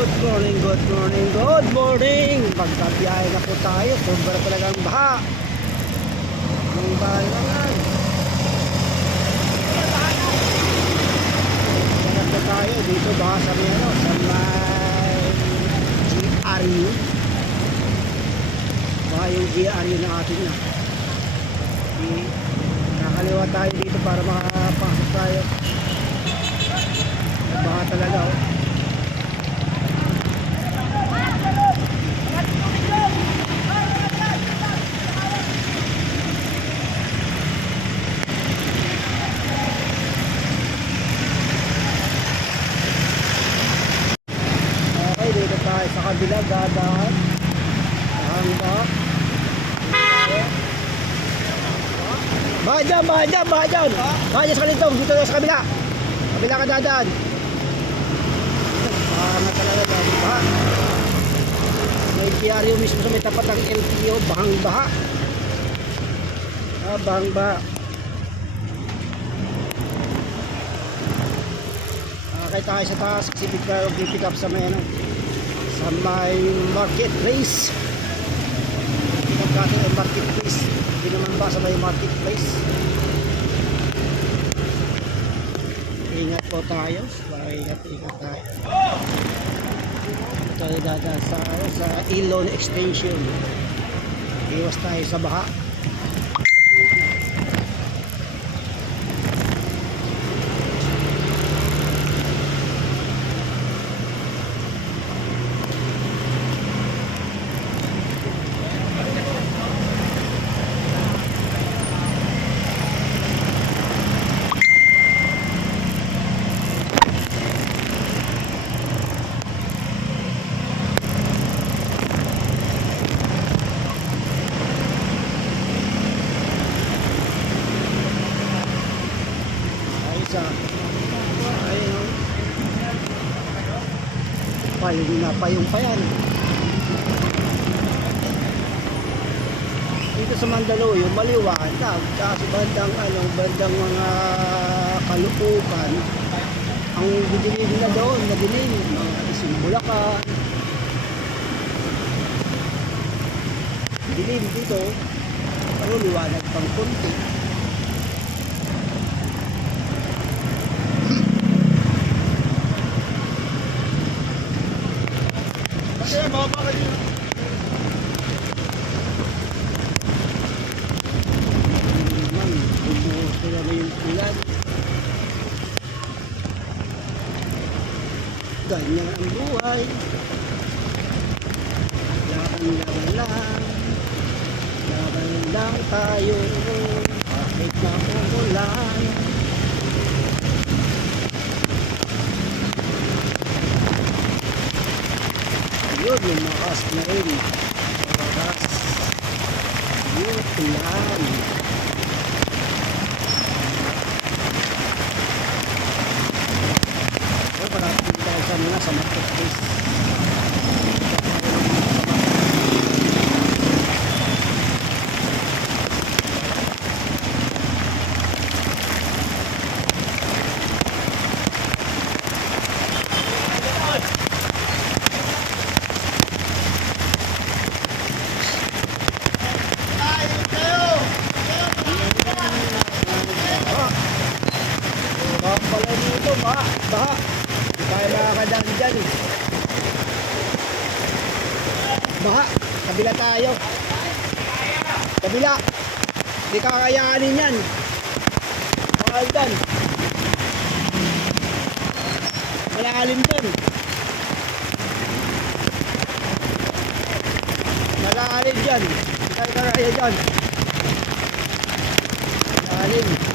Good morning, good morning, good morning. Magkabiyahe na po tayo. Sobra talagang baha. Yung baha naman. Kaya po tayo dito baha sa may sa may GRU. Baha yung GRU na atin na. Nakakaliwa tayo dito para makapasok tayo. Baha talaga oh. Dito tayo sa kabila, dadaan hanggang baha dyan sa kalitong, dito sa kabila ka dadaan na talaga dyan baha. May diaryo mismo sa may tapat ng LTO, bahang baha bahang baha. Kaya tayo sa taas kasi bigla pick up sa may sa may marketplace. Pagkati ang marketplace, hindi naman ba sa may marketplace. Ingat po tayo, ingat tayo. Tayo dadaan sa Ilon Extension. Iwas tayo sa baha. Payong pa yan. Dito sa Mandaluyong maliwanag, kasi bandang bandang mga Kalupukan ang didilim na doon, nadilim mga Bulacan dilim dito, pero liwanag pang konti. Kaya baba kayo. Bumuhos na naman yung ulan. Ganyan ang buhay. Laban lang. Laban lang tayo. Kahit na umulan. Yun, lumakas na rin. Lumakas. Yun, ulan. So, parating tayo sa mga sa marketplace. Pala dito, baha. Hindi tayo makakadaan dyan eh. Baha, kabila tayo. Kabila. Hindi kakayanin yan. Mahal dyan. Malalim dyan. Malalim dyan. Hindi tayo kakaya dyan. Malalim.